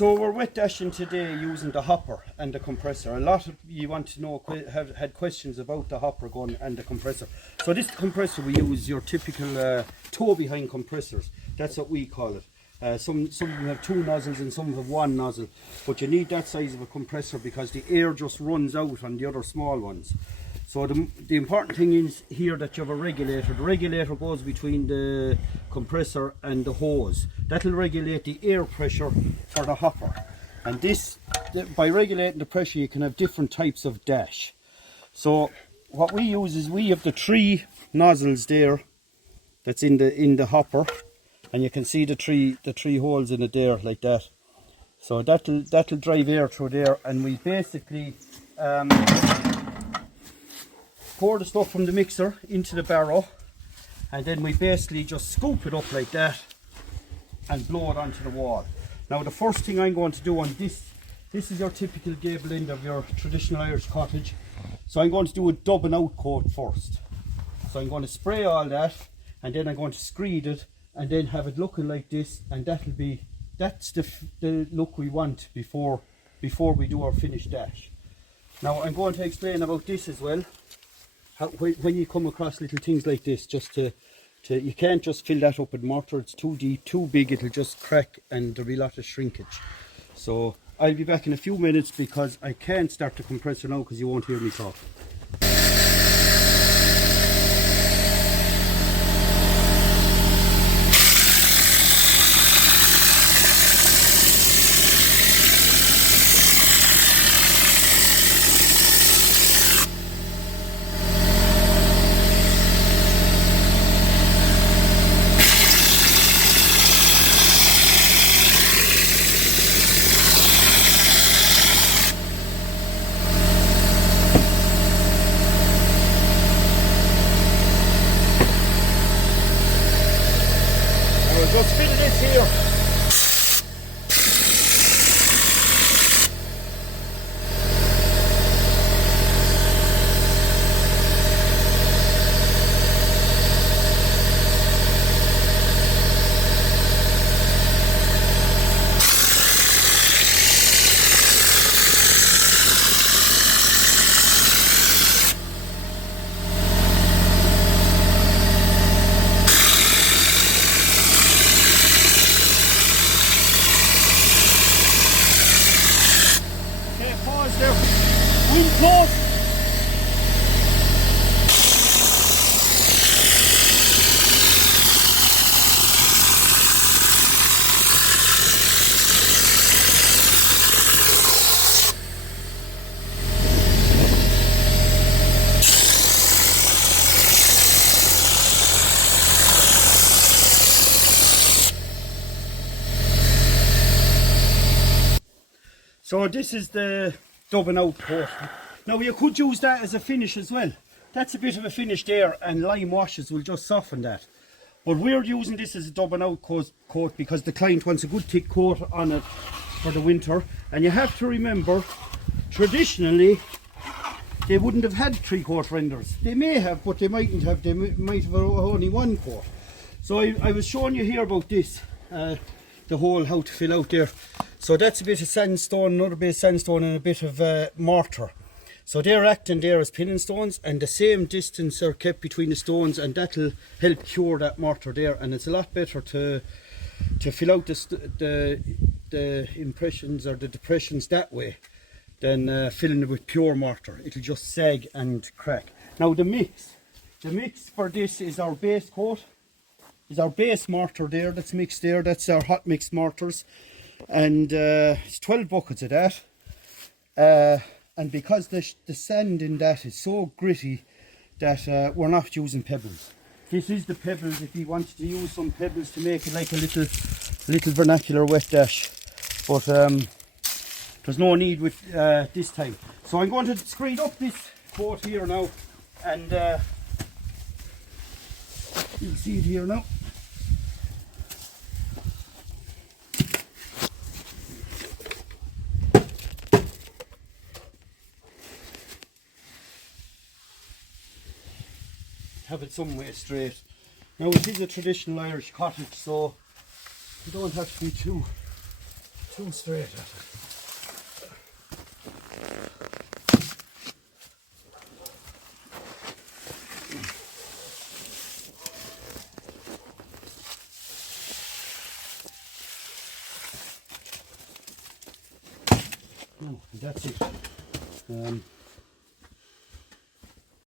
So we're wet dashing today using the hopper and the compressor. A lot of you want to know, have had questions about the hopper gun and the compressor. So this compressor we use your typical toe behind compressors. That's what we call it. Some of them have two nozzles and some have one nozzle. But you need that size of a compressor because the air just runs out on the other small ones. So the important thing is here that you have a regulator. The regulator goes between the compressor and the hose. That will regulate the air pressure for the hopper. And this, by regulating the pressure, you can have different types of dash. So what we use is we have the three nozzles there that's in the hopper, and you can see the three holes in it there like that. So that'll drive air through there, and we basically pour the stuff from the mixer into the barrow, and then we basically just scoop it up like that and blow it onto the wall. Now the first thing I'm going to do on this is your typical gable end of your traditional Irish cottage. So I'm going to do a dub and out coat first. So I'm going to spray all that, and then I'm going to screed it, and then have it looking like this, and that's the look we want before we do our finished dash. Now I'm going to explain about this as well. When you come across little things like this, you can't just fill that up with mortar. It's too deep, too big, it'll just crack and there'll be a lot of shrinkage. So I'll be back in a few minutes because I can't start the compressor now because you won't hear me talk. Just fill this here. There. Wind close. So this is the dub and out coat. Now you could use that as a finish as well. That's a bit of a finish there, and lime washes will just soften that. But we're using this as a dub and out coat because the client wants a good thick coat on it for the winter. And you have to remember, traditionally they wouldn't have had 3/4 renders. They may have, but they mightn't have. They might have only 1 coat. So I was showing you here about this, the hole, how to fill out there. So that's a bit of sandstone, another bit of sandstone, and a bit of mortar. So they're acting there as pilling stones, and the same distance are kept between the stones, and that'll help cure that mortar there. And it's a lot better to fill out the impressions or the depressions that way than filling it with pure mortar. It'll just sag and crack. Now the mix for this is our base coat, is our base mortar there that's mixed there. That's our hot mixed mortars. And it's 12 buckets of that, and because the sand in that is so gritty that we're not using pebbles. This is the pebbles if you wanted to use some pebbles to make it like a little vernacular wet dash, but there's no need with this time. So I'm going to screed up this coat here now, and you'll see it here now. Have it somewhere straight. Now it is a traditional Irish cottage, so you don't have to be too too straight. No, that's it.